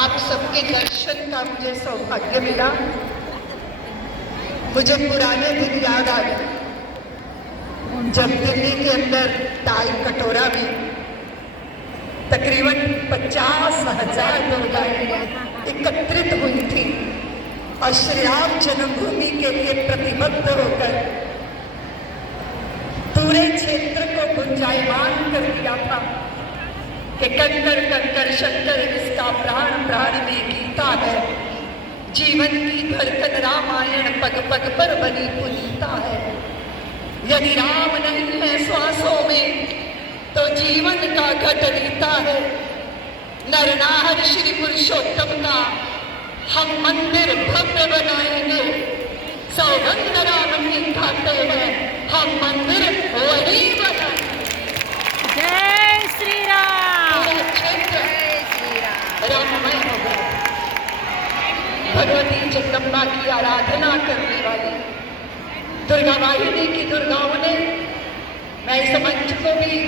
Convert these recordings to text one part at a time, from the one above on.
आप सबके दर्शन का मुझे सौभाग्य मिला। मुझे पुराने दिन याद आ गए जब दिल्ली के अंदर ताल कटोरा में तकरीबन 50,000 महिलाएं एकत्रित हुई थी और श्री राम जन्मभूमि के लिए प्रतिबद्ध होकर पूरे क्षेत्र को गुंजायमान कर दिया था कि कंकर कंकर शंकर इसका प्राण प्राण में गीता है, जीवन की धड़कन रामायण पग पग पर बनी पुनीता है। यदि राम नहीं है श्वासों में तो जीवन का घट रीता है। नरनाहर श्री पुरुषोत्तम का हम मंदिर भव्य बनाएंगे, सौगंध राम की खाते हैं हम मंदिर वही बनाएंगे। जय श्री राम। जय श्री राममय होगा। भगवती जगदम्बा की आराधना करने वाली दुर्गा वाहिनी की दुर्गाओं ने, मैं इस मंच को भी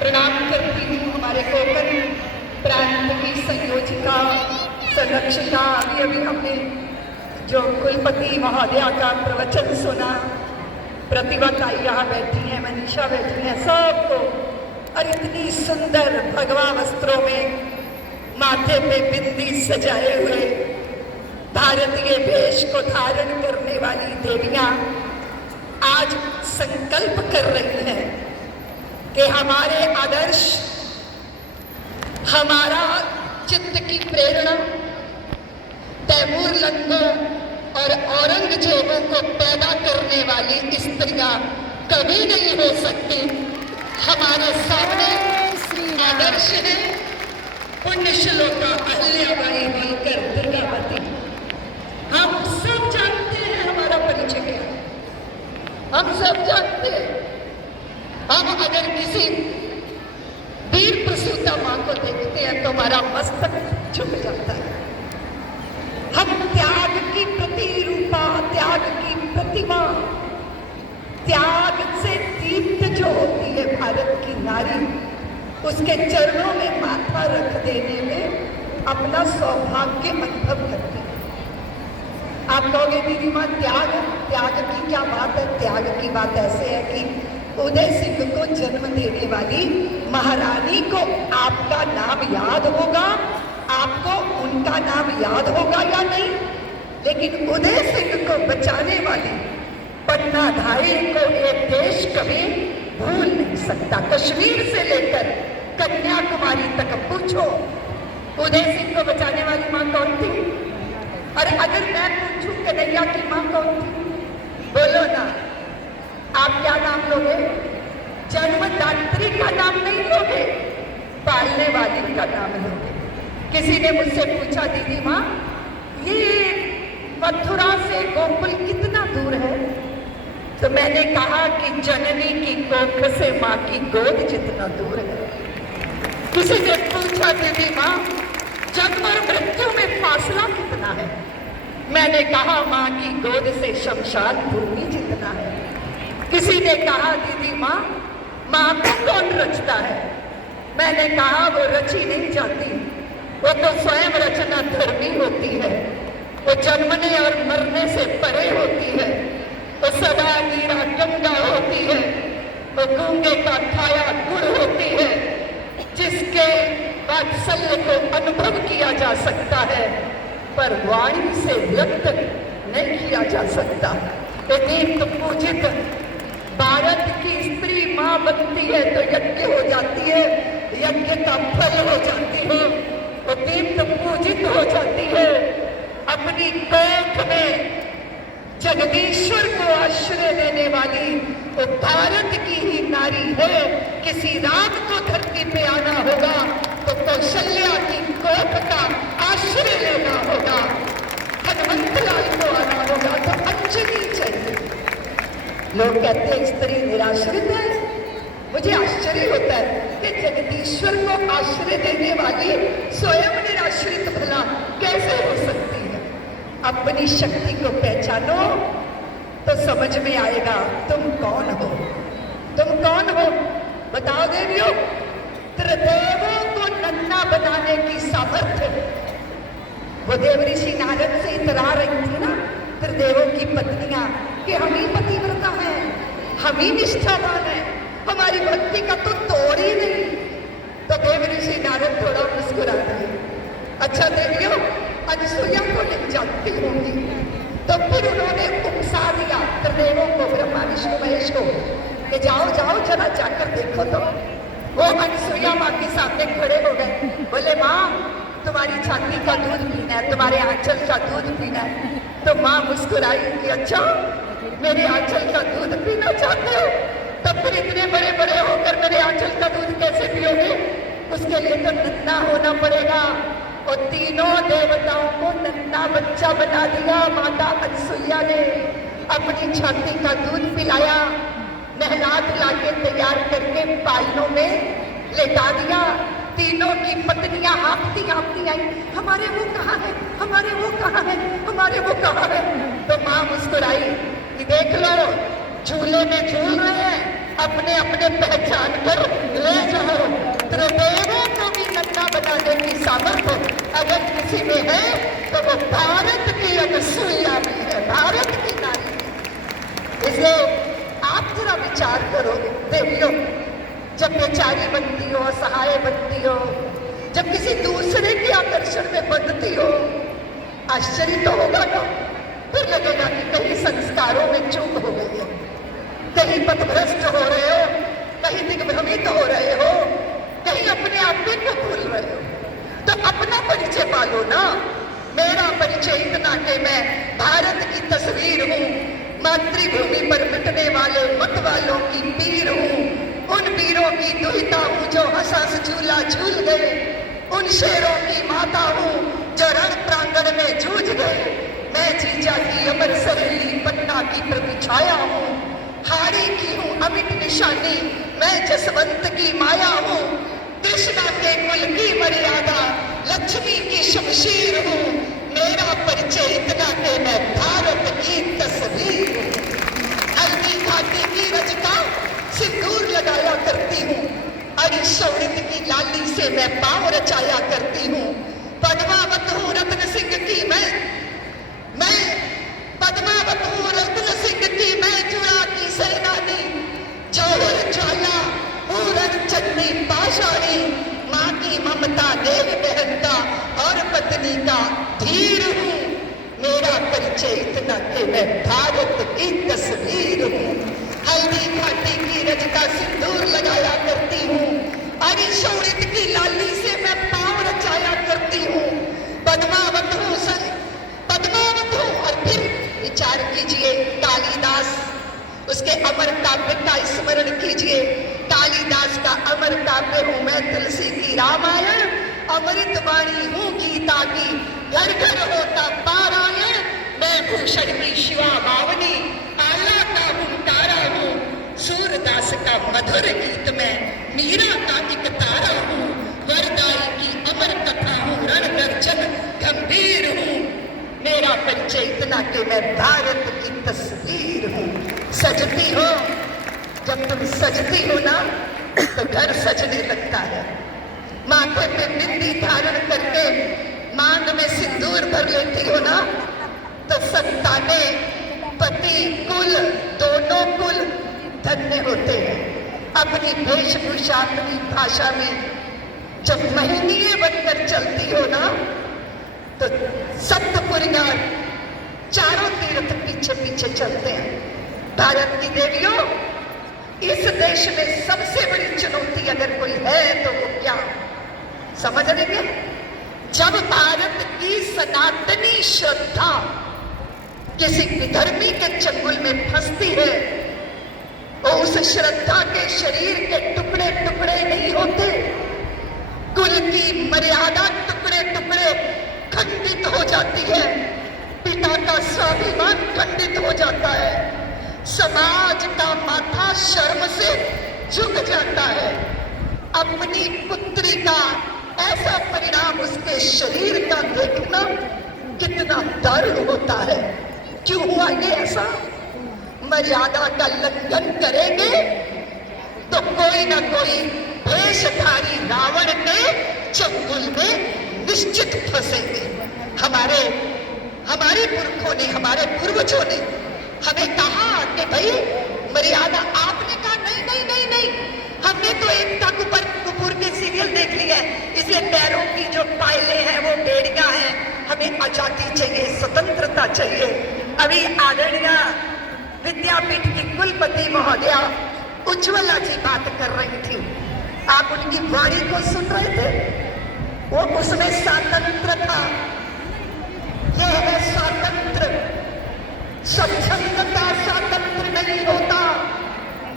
प्रणाम करती हूँ। हमारे कोकण प्रांत की संयोजिका संरक्षिका, अभी हमने जो कुलपति महोदया का प्रवचन सुना, प्रतिभा ताई यहाँ बैठी हैं, मनीषा बैठी हैं, सबको, और इतनी सुंदर भगवा वस्त्रों में माथे पे बिंदी सजाए हुए भारतीय वेश को धारण करने वाली देवियां आज संकल्प कर रही हैं कि हमारे आदर्श, हमारा चित्त की प्रेरणा तैमूर लंगों और औरंगजेबों को पैदा करने वाली स्त्रियां कभी नहीं हो सकती। हमारे सामने आदर्श है पुण्य श्लोका अहल्याबाई होलकर दुर्गावती। हम सब जानते हैं हमारा परिचय क्या है, हम सब जानते हैं। हम अगर किसी वीर प्रसूता मां को देखते हैं तो हमारा मस्तक झुक जाता है। हम त्याग की प्रतिरूपा, त्याग की प्रतिमा, त्याग से दीप्त जो होती है भारत की नारी, उसके चरणों में माथा रख देने में अपना सौभाग्य अनुभव करती है। आप कहोगे दीदी मां त्याग, त्याग की क्या बात है? त्याग की बात ऐसे है कि उदय सिंह को जन्म देने वाली महारानी को आपका नाम याद होगा, आपको उनका नाम याद होगा या नहीं, लेकिन उदय सिंह को बचाने वाली पन्ना धारी को एक देश कभी भूल नहीं सकता। कश्मीर से लेकर कन्याकुमारी तक पूछो, उदय सिंह को बचाने वाली मां कौन थी? और अगर मैं पूछूं कन्हैया की मां कौन थी, बोलो ना, आप क्या नाम लोगे? जन्मदात्री का नाम नहीं लोगे, पालने वाली का नाम लोगे। किसी ने मुझसे पूछा दीदी मां ये मथुरा से गोकुल कितना दूर है? तो मैंने कहा कि जननी की कोख से मां की गोद जितना दूर है। किसी ने पूछा दीदी मां जन्म और मृत्यु में फासला कितना है? मैंने कहा मां की गोद से शमशान भूमि जितना है। किसी ने कहा दीदी मां मां को कौन रचता है? मैंने कहा वो रची नहीं जाती, वो तो स्वयं रचना धर्मी होती है। वो जन्मने और मरने से परे होती है। वो सदा नीरा गंगा होती है। वो गूंगे का खाया गुड़ होती है, जिसके वात्सल्य को अनुभव किया जा सकता है पर वाणी से व्यक्त नहीं किया जा सकता। दीप्त पूजित भारत की स्त्री मां बनती है तो यज्ञ हो जाती है, यज्ञ का फल हो जाती है, वो दीप्त पूजित हो जाती है। अपनी कोख में जगदीश्वर को आश्रय देने वाली वो भारत की ही नारी है। किसी राम को धरती पे आना होगा तो कौशल्या की कोख का आश्रय लेना होगा। हनुमंत लाल को आना होगा तो अंजलि चाहिए। लोग कहते हैं स्त्री निराश्रित है। मुझे आश्चर्य होता है कि जगदीश्वर को आश्रय देने वाली स्वयं निराश्रित भला कैसे हो सकती है? अपनी शक्ति को पहचानो तो समझ में आएगा तुम कौन हो। तुम कौन हो बताओ देवियों? त्रिदेवों को नन्ना बनाने की सामर्थ्य वो देव ऋषि नारद से इतरा रही थी ना त्रिदेवों की पत्नियां कि हम ही पतिव्रता हैं, हम ही निष्ठावान हैं, हमारी भक्ति का तो तोड़ ही नहीं। तो देव ऋषि नारद थोड़ा मुस्कुरा दिए। अच्छा देवियों, अनसुईया को नहीं जानती होंगी, तो फिर उन्होंने उकसा दिया त्रिदेवों को, ब्रह्मा विष्णु महेश को, कि जाओ जाओ जरा जाकर देखो। तो वो अनसुईया माँ के सामने खड़े हो गए, बोले माँ तुम्हारी छाती का दूध पीना है, तुम्हारे आंचल का दूध पीना है। तो माँ मुस्कुराई कि अच्छा मेरे आंचल का दूध पीना चाहते हो, तब फिर इतने बड़े बड़े होकर मेरे आंचल का दूध कैसे पियोगे? उसके लिए तो नन्हा होना पड़ेगा। और तीनों देवताओं को नन्हा बच्चा बना दिया। माता अनसुईया ने अपनी छाती का दूध पिलाया, नहला धुला के तैयार करके पालनों में लेटा दिया। तीनों की पत्नियां हाँफती हाँफती आई, हमारे वो कहाँ है, हमारे वो कहाँ है, हमारे वो कहाँ है। तो माँ मुस्कुराई कि देख लो झूले में झूल रहे हैं, अपने अपने पहचान कर ले जाओ। त्रिदेवों को भी नन्हा बनाने की सामर्थ्य अगर किसी में है तो वो भारत की अनसुईया में है, भारत की नारी है। इसलिए आप जरा विचार करो देवियों, जब बेचारी बनती हो, असहाय बनती हो, जब किसी दूसरे के आकर्षण में बंधती हो, आश्चर्य तो होगा ना। फिर लगेगा कि कहीं संस्कारों में चूक हो गई है, कहीं पथभ्रष्ट हो रहे हो, कहीं दिग्भ्रमित हो रहे हो, कहीं अपने आप को भूल रहे हो। तो अपना परिचय पालो ना। मेरा परिचय इतना कि मैं भारत की तस्वीर हूँ, मातृभूमि पर मिटने वाले मत वालों की पीर हूँ, उन वीरों की दुहिता हूँ जो हंस झूला झूल गए, उन शेरों की माता हूँ जो रण प्रांगण में जूझ गए। मैं जीजा की अमर सहेली पन्ना की प्रतिछाया हूँ, हाड़ी की हूँ अमिट निशानी, मैं जसवंत की माया हूँ, कृष्णा के कुल की मर्यादा, लक्ष्मी की शमशीर हूँ। मेरा परिचय इतना कि मैं भारत की तस्वीर हूँ। हल्दी घाटी की रजका सिंदूर लगाया करती हूँ, अरि शौरित की लाली से मैं पाँव रचाया करती हूँ। पद्मावत हूँ रत्न सिंह की मैं पद्मावत हूँ रत्न सिंह की मैं जुड़ा की सेनानी, जौहर ज्वाला पूरन चन्नी पाषाणी, माँ की ममता देव बहन का और पत्नी का धीर हूँ। मेरा परिचय इतना कि मैं भारत की तस्वीर हूँ। हल्दी घाटी की रजका सिंदूर लगाया करती हूँ, अरि शौरित की लाली से मैं पाँव रचाया करती हूँ। पद्मावत हूँ और फिर विचार कीजिए कालिदास, उसके अमर काव्य का स्मरण कीजिए। कालिदास का अमर काव्य हूँ मैं तुलसी की रामायण, अमृत वाणी हूँ गीता की, घर घर होता पारायण, मैं भूषण की शिवा बावनी, आला का हुंकारा हूँ, सूरदास का मधुर गीत में मीरा का एक तारा हूँ, वरदाई की अमर कथा हूँ, रण गर्जन गंभीर हूँ। मेरा परिचय इतना कि मैं भारत की तस्वीर हूँ। सजती हो, जब तुम सजती हो ना तो घर सजने लगता है। माथे पे बिंदी धारण करके मांग में सिंदूर भर लेती हो ना तो संतानें, पति, कुल, दोनों कुल धन्य होते हैं। अपनी वेशभूषा, अपनी भाषा में जब महिनीय बनकर चलती हो ना तो सप्तपुरियां चारों तीर्थ पीछे पीछे चलते हैं। भारत की देवियों, इस देश में सबसे बड़ी चुनौती अगर कोई है तो वो क्या समझ रहे हैं? जब भारत की सनातनी श्रद्धा किसी विधर्मी के चंगुल में फंसती है, वो उस श्रद्धा के शरीर के टुकड़े टुकड़े नहीं होते, कुल की मर्यादा टुकड़े टुकड़े खंडित हो जाती है, पिता का स्वाभिमान खंडित हो जाता है, समाज का माथा शर्म से झुक जाता है। अपनी पुत्री का ऐसा परिणाम उसके शरीर का देखना कितना दारुण होता है। क्यों हुआ ये ऐसा? मर्यादा का उल्लंघन करेंगे तो कोई ना कोई भेषधारी रावण के चंगुल में निश्चित फंसेंगे। हमारे हमारे पुरखों ने, हमारे पूर्वजों ने हमें कहा कि भाई मर्यादा, आपने कहा नहीं नहीं नहीं नहीं, हमने तो एकता कपूर के सीरियल देख लिया है, इसलिए पैरों की जो पायलें हैं वो बेड़ियां हैं, हमें आजादी चाहिए, स्वतंत्रता चाहिए। अभी आदरणीय विद्यापीठ की कुलपति महोदया उज्ज्वला जी बात कर रही थी, आप उनकी वाणी को सुन रहे थे, वो उसमें स्वातंत्र था। यह है स्वातंत्र, स्वच्छंदता स्वातंत्र नहीं होता।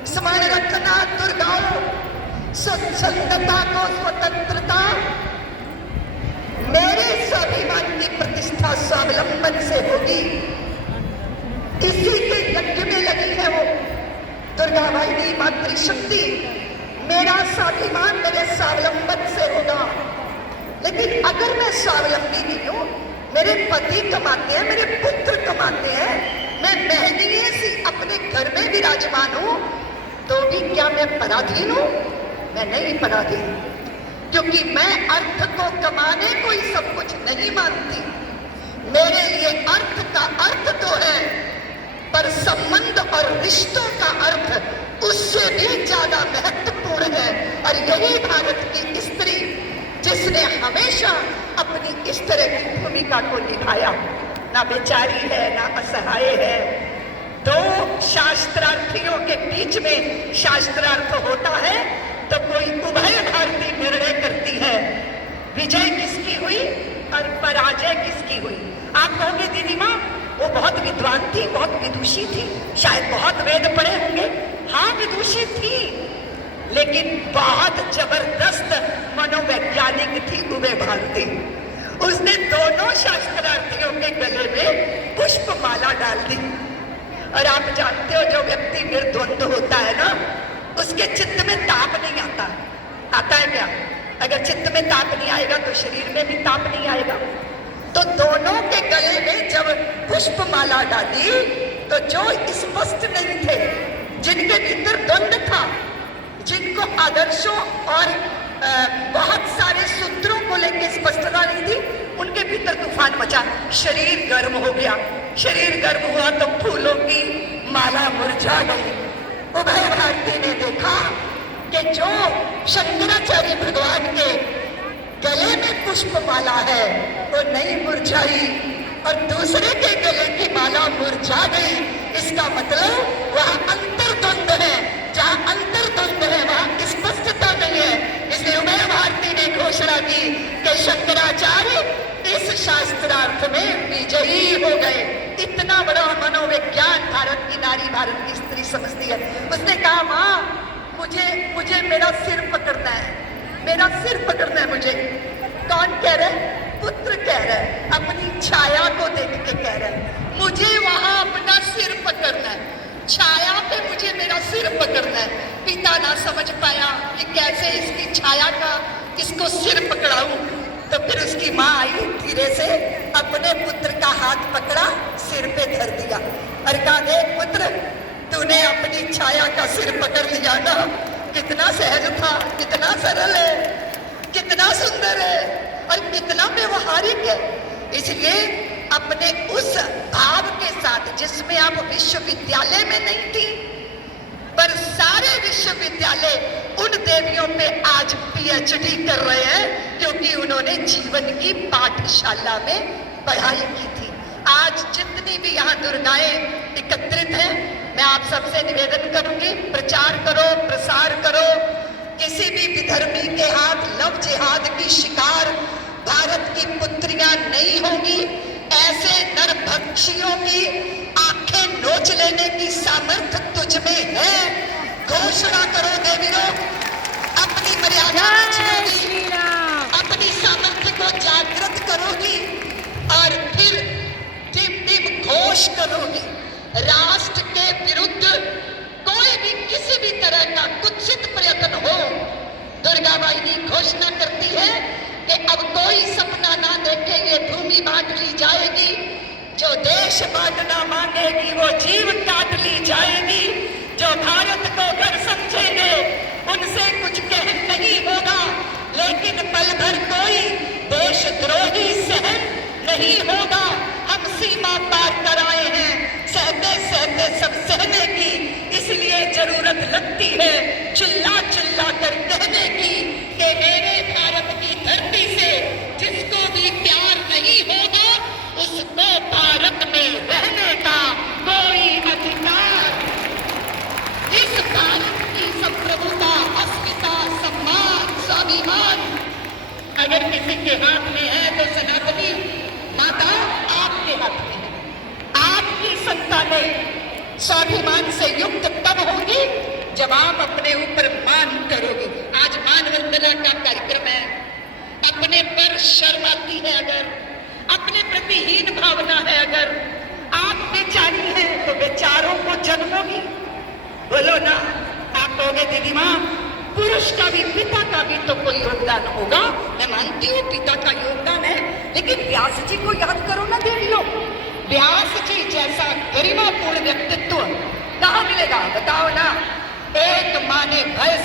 स्मरण रखना दुर्गाओं, स्वच्छंदता को स्वतंत्रता, मेरे स्वाभिमान की प्रतिष्ठा स्वावलंबन से होगी, इसी के यज्ञ में लगी है वो दुर्गा वाहिनी मातृशक्ति। मेरा स्वाभिमान मेरे स्वावलंबन से होगा। लेकिन अगर मैं स्वावलंबी नहीं हूं, मेरे पति कमाते हैं, मेरे पुत्र कमाते हैं, मैं महंगी सी अपने घर में विराजमान हूं, तो भी क्या मैं पराधीन हूं? मैं नहीं पराधीन, क्योंकि मैं अर्थ को कमाने को ही सब कुछ नहीं मानती। मेरे लिए अर्थ का अर्थ तो है, पर संबंध और रिश्तों का अर्थ उससे भी ज्यादा महत्वपूर्ण है। और यही भारत की स्त्री, जिसने हमेशा अपनी इस तरह की भूमिका को निभाया, ना बेचारी है ना असहाय है। दो शास्त्रार्थियों के बीच में शास्त्रार्थ होता है तो कोई उभय भारती निर्णय करती है, विजय किसकी हुई और पराजय किसकी हुई। आप कहोगे दीदी माँ वो बहुत विद्वान थी, बहुत विदुषी थी, शायद बहुत वेद पढ़े होंगे। हाँ विदुषी थी, लेकिन बहुत जबरदस्त मनोवैज्ञानिक थी उभय भारती। उसने दोनों शास्त्रार्थियों के गले में पुष्पमाला डाल दी। और आप जानते हो जो व्यक्ति निर्द्वंद होता है ना, उसके चित्त में ताप नहीं आता। आता है क्या? अगर चित्त में ताप नहीं आएगा तो शरीर में भी ताप नहीं आएगा। तो दोनों के गले में जब पुष्पमाला डाली तो जो स्पष्ट नहीं थे, जिनके भीतर द्वंद था, जिनको आदर्शों और बहुत सारे सूत्रों को लेकर स्पष्टता नहीं थी, उनके भीतर तूफान मचा, शरीर गर्म हो गया। शरीर गर्म हुआ तो फूलों की माला मुरझा गई। उभय भारती ने देखा कि जो शंकराचार्य भगवान के गले में पुष्पमाला है वो नहीं मुरझाई और दूसरे के गले की माला मुरझा गई। इसका मतलब वह अंतर्द्वंद है, जहाँ अंतर्द्वंद है वहाँ स्पष्टता नहीं है। इसलिए उभय भारती ने घोषणा की कि शंकराचार्य इस शास्त्रार्थ में विजयी हो गए। इतना बड़ा मनोविज्ञान भारत की नारी, भारत की स्त्री समझती है। उसने कहा माँ मुझे मेरा सिर पकड़ना है, मेरा सिर पकड़ना है मुझे। कौन कह रहा है? पुत्र कह रहा है, अपनी छाया को देख के कह रहा है मुझे वहां अपना सिर पकड़ना है, छाया पे मुझे मेरा सिर पकड़ना है। पिता ना समझ पाया कि कैसे इसकी छाया का इसको सिर पकड़ाऊं, तो फिर उसकी माँ आई, धीरे से अपने पुत्र का हाथ पकड़ा, सिर पे धर दिया और कहा देख पुत्र, तूने अपनी छाया का सिर पकड़ लिया ना। कितना सहज था, कितना सरल है, कितना सुंदर है और कितना व्यवहारिक है। इसलिए अपने उस भाव के साथ जिसमें आप विश्वविद्यालय में नहीं थी, पर सारे विश्वविद्यालय उन देवियों पे आज पीएचडी कर रहे हैं क्योंकि उन्होंने जीवन की पाठशाला में पढ़ाई की थी। आज जितनी भी यहाँ दुर्गाएं एकत्रित हैं, मैं आप सबसे निवेदन करूंगी, प्रचार करो, प्रसार करो। किसी भी विधर्मी के हाथ लव जिहाद की शिकार भारत की पुत्रियां नहीं होंगी। ऐसे नरभक्षियों की आंखें नोच लेने की सामर्थ्य तुझ में है। घोषणा करो देवियों, अपनी मर्यादा रचोगी, अपनी सामर्थ्य को जागृत करोगी और फिर टिम टिम घोष करोगी। राष्ट्र के विरुद्ध कोई भी किसी भी तरह का कुत्सित प्रयत्न हो, दुर्गा वाहिनी घोषणा करती है कि अब कोई सपना ना देखे, ये भूमि बांट ली जाएगी। जो देश बांटना मांगेगी वो जीव काट ली जाएगी। जो भारत को घर समझेंगे उनसे कुछ कह नहीं होगा, लेकिन पल भर कोई देशद्रोही सहन नहीं होगा, हम सीमा पार कर आए हैं सहते सहते सब सहने की, इसलिए जरूरत लगती है चिल्ला चिल्ला कर कहने की कि मेरे भारत की धरती से जिसको भी प्यार नहीं होगा उसको भारत में रहने का कोई अधिकार, इस भारत की संप्रभुता, अस्मिता, सम्मान, स्वाभिमान अगर किसी के हाथ में है तो सनातनी माता आपके हाथ में है। आपकी संतानें स्वाभिमान से युक्त तब होगी जब आप अपने ऊपर मान करोगे। आज मान वंदना का कार्यक्रम है, अपने पर शर्म आती है, अगर अपने प्रति हीन भावना है, अगर आप बेचारी हैं तो बेचारों को जन्मोगी। बोलो ना, आप कहोगे दीदी माँ पुरुष का भी, पिता का भी तो कोई योगदान होगा। मैं मानती हूँ पिता का योगदान है, लेकिन व्यास जी को याद करो ना देख लो, व्यास जी जैसा गरिमापूर्ण व्यक्तित्व कहाँ मिलेगा बताओ ना। एक माँ ने भय